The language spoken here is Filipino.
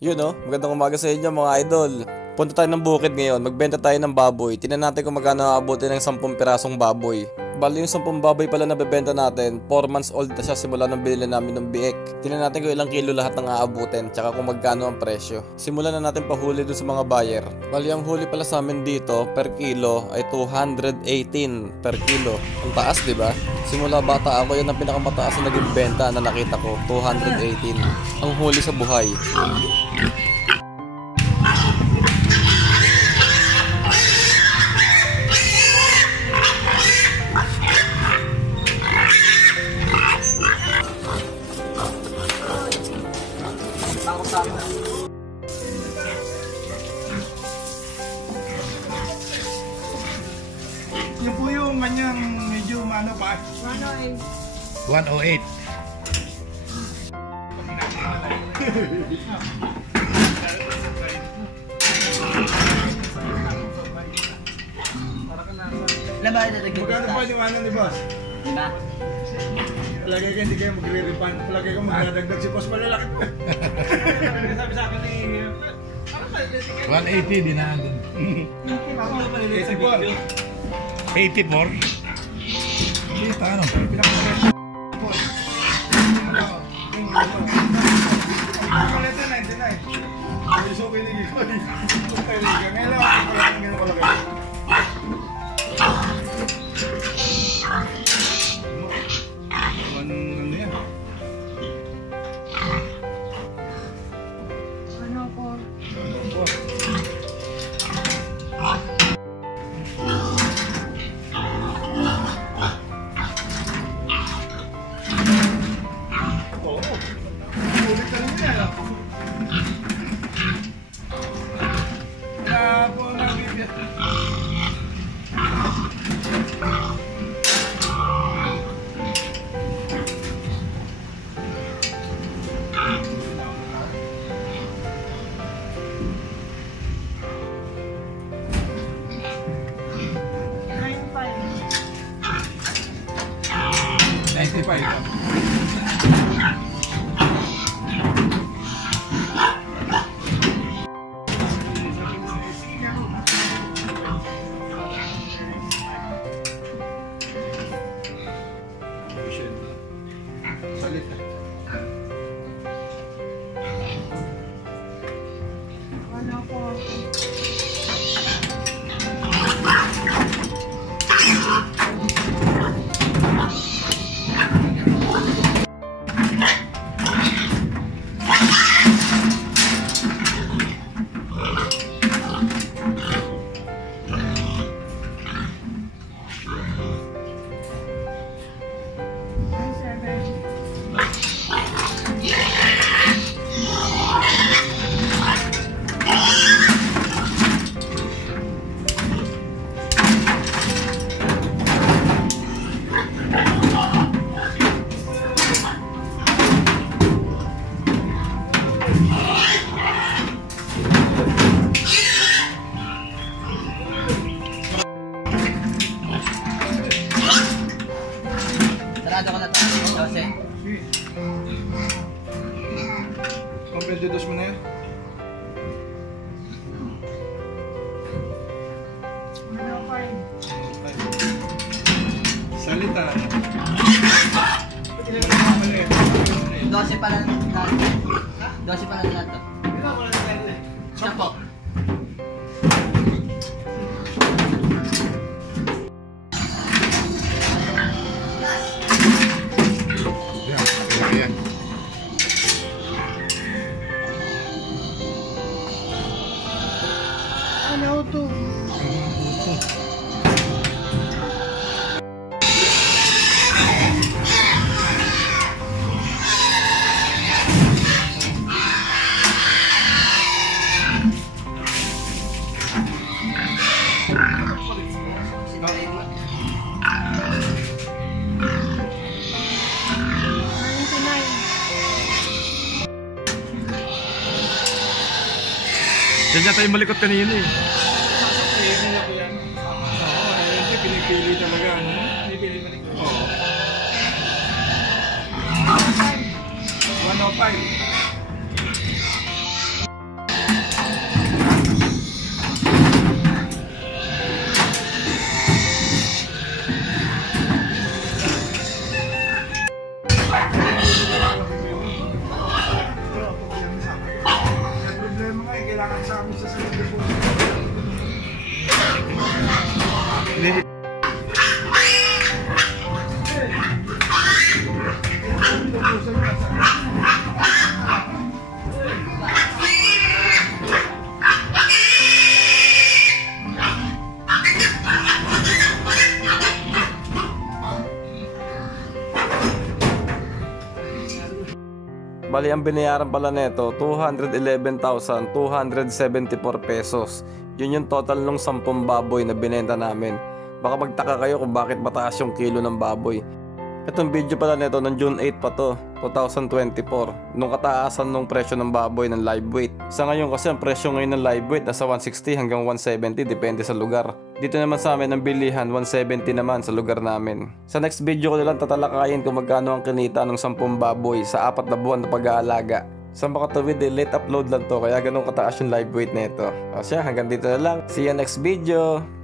Yun no, magandang umaga sa inyo mga idol. Punta tayo ng bukid ngayon, magbenta tayo ng baboy. Tingnan natin kung magkano aabutin ng 10 pirasong baboy. Bali yung 10 baboy pala na bebenta natin, 4 months old na siya simula nung binili namin ng biik. Tingnan natin kung ilang kilo lahat ng aabutin, tsaka kung magkano ang presyo. Simulan na natin pahuli dun sa mga buyer. Bali ang huli pala sa amin dito per kilo ay 218 per kilo. Ang taas, di ba? Simula bata ako, yan ang pinakamataas na naging benta na nakita ko, 218. Ang huli sa buhay. Yung po yung kanyang medyo ano pa? 108. Magkano pa yung ano ni boss? Diba? Palagay ka hindi kayo magre-refund. Palagay ka magdadagdag si boss malalaki pa. Sabi sa akin ni 180 din na doon. 84. 84? Kita ano? Paleta 99. So pinigil ko din. Ngayon lang ako pala ng gano'n kalagay. Ano yan? Ano po? Oo. Ulit ka lang yan. Na po nabibigyan. Salit na. Ano po? Sarado ko na ito. 12. Pampendidos mo na yan. Ano po? Salita. 12 pa lang lahat. 12 pa lang lahat to. Sampo. Yan. Ano to? Diyan yata yung malikot kanina eh. Hindi pinipili talaga. Pinipili mo rin. Oo. 105. kailangan sa amin sa sarili po. Bali, ang binayaran pala nito, 211,274 pesos. Yun yung total nung 10 baboy na binenta namin. Baka magtaka kayo kung bakit mataas yung kilo ng baboy. Itong video pala nito, ng June 8 pa to, 2024. Nung kataasan nung presyo ng baboy ng live weight. Sa ngayon kasi ang presyo ngayon ng live weight nasa 160 hanggang 170 depende sa lugar. Dito naman sa amin ang bilihan, 170 naman sa lugar namin. Sa next video ko nilang tatalakayin kung magkano ang kinita ng 10 baboy sa 4 na buwan na pag-aalaga. Sa makatawid late upload lang to kaya ganun kataas yung live weight nito. O siya, hanggang dito na lang. See you next video!